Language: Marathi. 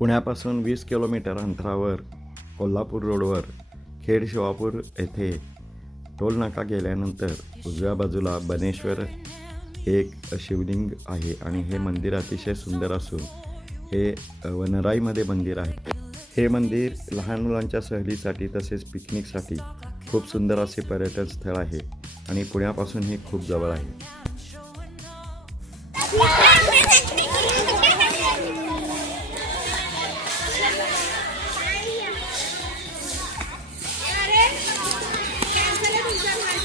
पुण्यापासून वीस किलोमीटर अंतरावर कोल्हापूर रोडवर खेड शिवापूर येथे टोल नाका गेल्यानंतर उजव्या बाजूला बनेश्वर एक शिवलिंग आहे आणि हे मंदिर अतिशय सुंदर असून हे वनराईमध्ये मंदिर आहे. हे मंदिर लहान मुलांच्या सहलीसाठी तसेच पिकनिकसाठी खूप सुंदर असे पर्यटन स्थळ आहे आणि पुण्यापासून हे खूप जवळ आहे. Thank you.